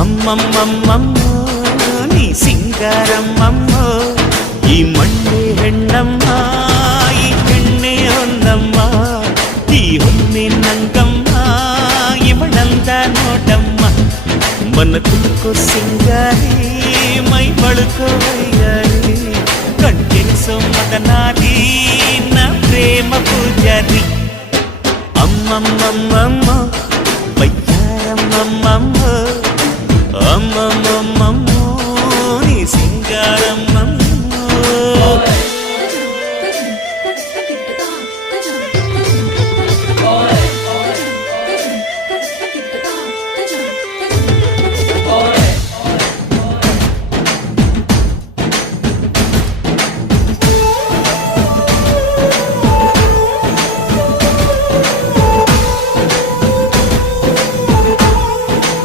ಅಮ್ಮಮ್ಮಮ್ಮಮ್ಮ ನೀ ಸಿಂಗಾರಮ್ಮಮ್ಮ ಈ ಮಣ್ಣೆ ಹೆಣ್ಣಮ್ಮ ಈ ಹೆಣ್ಣೆ ಹೊನ್ನಮ್ಮ ಈ ಹೊನ್ನೆ ನಂಗಮ್ಮ ಇವಳಂದ ನೋಡಮ್ಮ ಮನ ತುಳ್ಕೋ ಸಿಂಗಾರಿ ಮೈ ಬಳುಕೋ ವೈಯಾರಿ ಕಣ್ಣಿರಿಸೋ ಮದನಾರಿ ನ ಪ್ರೇಮ ಪೂಜಾರಿ ಅಮ್ಮಮ್ಮಮ್ಮಮ್ಮ ಬಯ್ಯಾರಮ್ಮಮ್ಮ